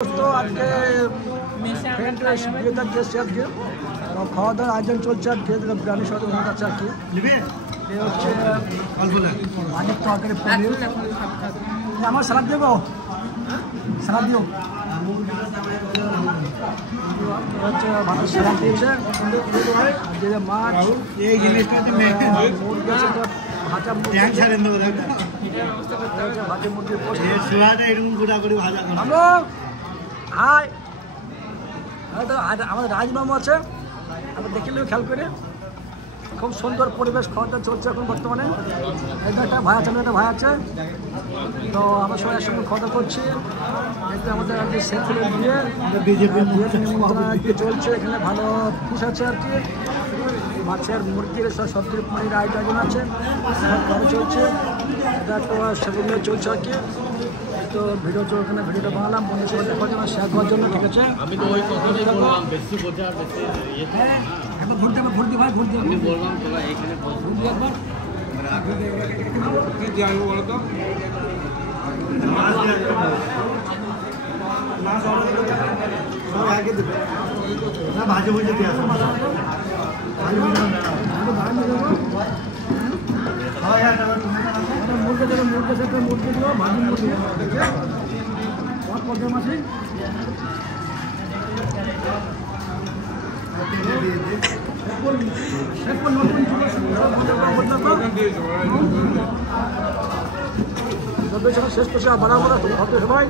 তো আজকে আজকে খাওয়া দাওয়ার আয়োজন চলছে আজকে বিরিয়ানি সাথে আছে আর কি এ হচ্ছে মাছের তরকারি পনির আমার সালাদ দেবো সালাদ দিও হচ্ছে ভাতের সালাদ দিয়েছে যে মাছ এই জিনিসটা মুরগি আছে তো ভাজা ভাজা মুরগি হাই আমাদের রাজমামু আছে আমরা দেখে নেব খেয়াল করে খুব সুন্দর পরিবেশ খাওয়াটা চলছে এখন বর্তমানে একটা ভাই আছে একটা ভাই আছে তো আমরা সবাই একসঙ্গে খাওয়া করছি এতে আমাদের আর কি সেফুলের বিয়ে চলছে এখানে ভালো পিস আছে আর কি মাছের মুরগির সব কিছু পনির আয়োজন আছে ভালো চলছে এটা একটা সেগুলো চলছে আর কি তো ভিডিও ওখানে ভিডিওটা বানালাম বন্ধু দেখার জন্য শেয়ার করার জন্য ঠিক আছে আমি তো ওই কথাটাই বললাম বেশি বোঝা বেশি হ্যাঁ একবার ভোট দেবে ভোট দিয়ে ভাই ভোট দিয়ে আমি বললাম তোরা এইখানে ভোট দিয়ে একবার কি দিয়ে আসবো বলো তো না ভাজি ভুজি দিয়ে আসো মুরগি দেবে মুরগি সাথে মুরগি দিল ভাজি মুরগি পদ্মের মাসে শেষ পেশা বাড়া বাড়া হতে সবাই